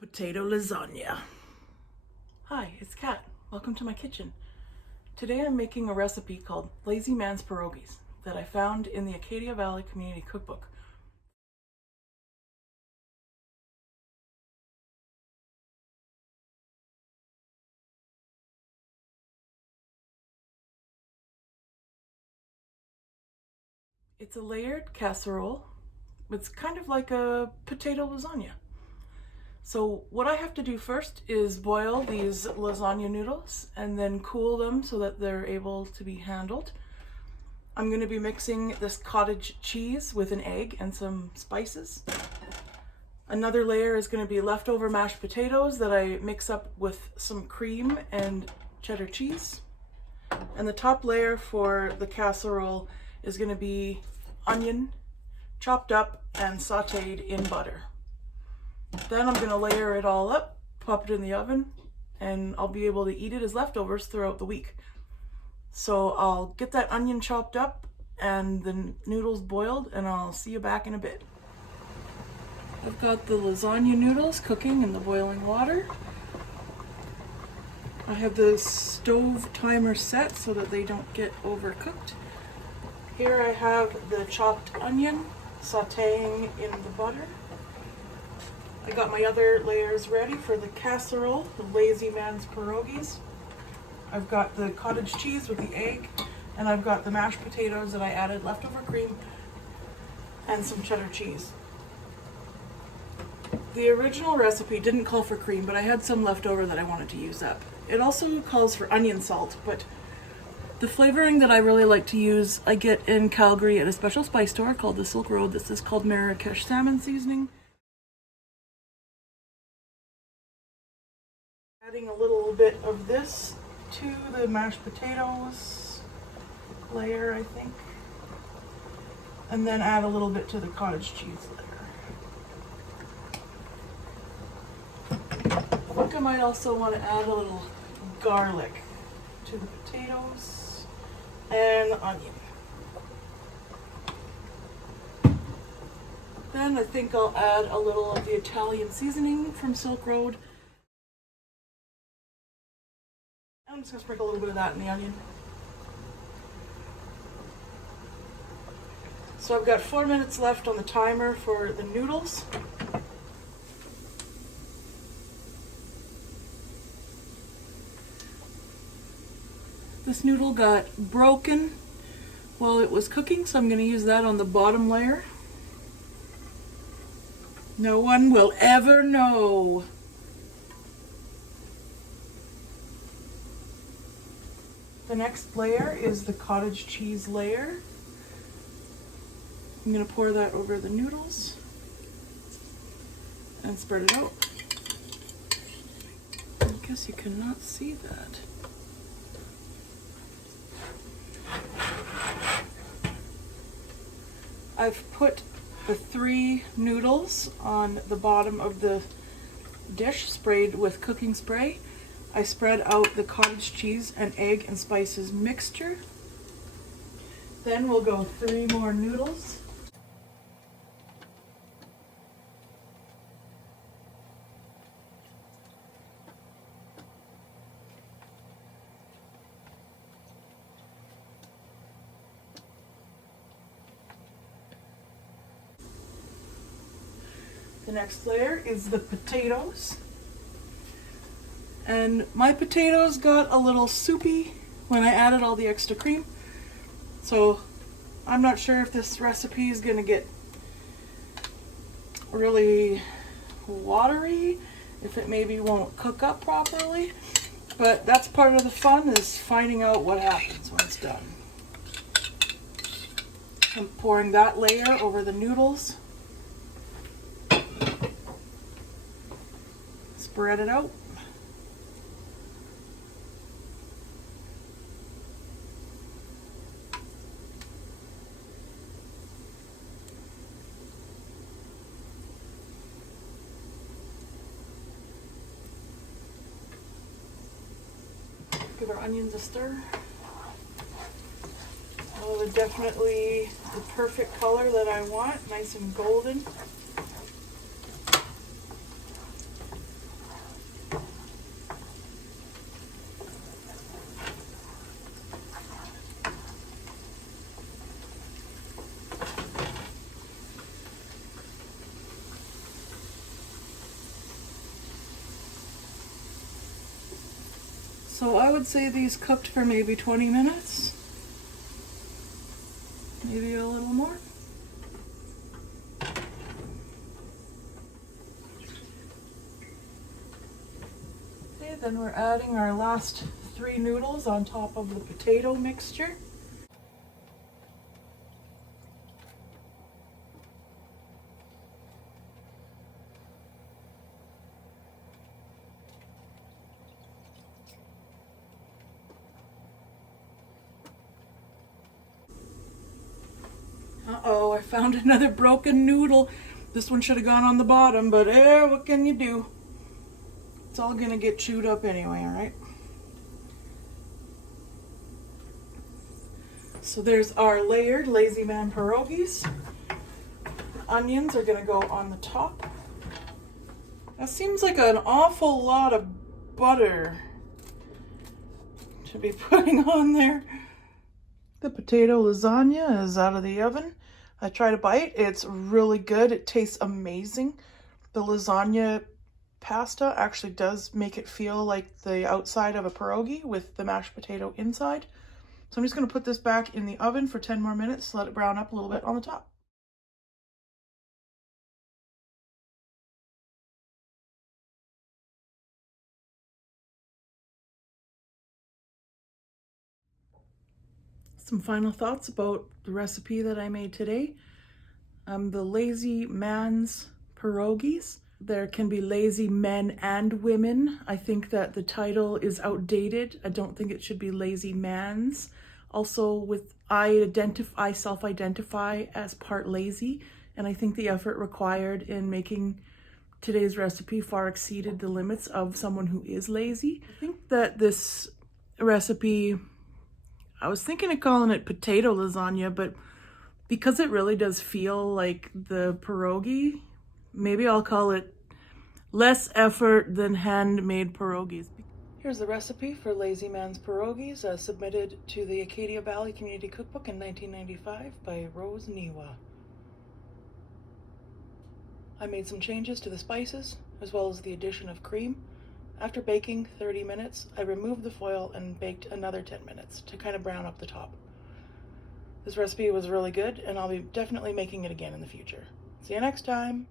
Potato lasagna. Hi, it's Kat. Welcome to my kitchen. Today I'm making a recipe called Lazy Man's Perogies that I found in the Acadia Valley Community Cookbook. It's a layered casserole. It's kind of like a potato lasagna. So what I have to do first is boil these lasagna noodles and then cool them so that they're able to be handled. I'm going to be mixing this cottage cheese with an egg and some spices. Another layer is going to be leftover mashed potatoes that I mix up with some cream and cheddar cheese. And the top layer for the casserole is going to be onion, chopped up and sauteed in butter. Then I'm going to layer it all up, pop it in the oven, and I'll be able to eat it as leftovers throughout the week. So I'll get that onion chopped up and the noodles boiled, and I'll see you back in a bit. I've got the lasagna noodles cooking in the boiling water. I have the stove timer set so that they don't get overcooked. Here I have the chopped onion sauteing in the butter. I got my other layers ready for the casserole, the Lazy Man's Perogies. I've got the cottage cheese with the egg, and I've got the mashed potatoes that I added leftover cream and some cheddar cheese. The original recipe didn't call for cream, but I had some left over that I wanted to use up. It also calls for onion salt, but the flavoring that I really like to use, I get in Calgary at a special spice store called the Silk Road. This is called Marrakesh salmon seasoning. Adding a little bit of this to the mashed potatoes layer, I think. And then add a little bit to the cottage cheese layer. I think I might also want to add a little garlic to the potatoes and the onion. Then I think I'll add a little of the Italian seasoning from Silk Road. I'm just going to sprinkle a little bit of that in the onion. So I've got 4 minutes left on the timer for the noodles. This noodle got broken while it was cooking, so I'm going to use that on the bottom layer. No one will ever know. The next layer is the cottage cheese layer. I'm going to pour that over the noodles and spread it out. I guess you cannot see that. I've put the 3 noodles on the bottom of the dish, sprayed with cooking spray. I spread out the cottage cheese and egg and spices mixture. Then we'll go 3 more noodles. The next layer is the potatoes. And my potatoes got a little soupy when I added all the extra cream. So I'm not sure if this recipe is going to get really watery, if it maybe won't cook up properly. But that's part of the fun, is finding out what happens when it's done. I'm pouring that layer over the noodles. Spread it out. Give our onions a stir. Oh, they're definitely the perfect color that I want, nice and golden. So I would say these cooked for maybe 20 minutes, maybe a little more. Okay, then we're adding our last 3 noodles on top of the potato mixture. Uh-oh, I found another broken noodle. This one should have gone on the bottom, but what can you do? It's all gonna get chewed up anyway, alright? So there's our layered Lazy Man pierogies. Onions are gonna go on the top. That seems like an awful lot of butter to be putting on there. The potato lasagna is out of the oven. I tried a bite. It's really good. It tastes amazing. The lasagna pasta actually does make it feel like the outside of a pierogi with the mashed potato inside. So I'm just going to put this back in the oven for 10 more minutes, let it brown up a little bit on the top. Some final thoughts about the recipe that I made today. The Lazy Man's pierogies. There can be lazy men and women. I think that the title is outdated. I don't think it should be Lazy Man's. Also, I self-identify as part lazy, and I think the effort required in making today's recipe far exceeded the limits of someone who is lazy. I think that this recipe, I was thinking of calling it potato lasagna, but because it really does feel like the pierogi, maybe I'll call it less effort than handmade pierogies. Here's the recipe for Lazy Man's Pierogies, submitted to the Acadia Valley Community Cookbook in 1995 by Rose Niwa. I made some changes to the spices, as well as the addition of cream. After baking 30 minutes, I removed the foil and baked another 10 minutes to kind of brown up the top. This recipe was really good, and I'll be definitely making it again in the future. See you next time!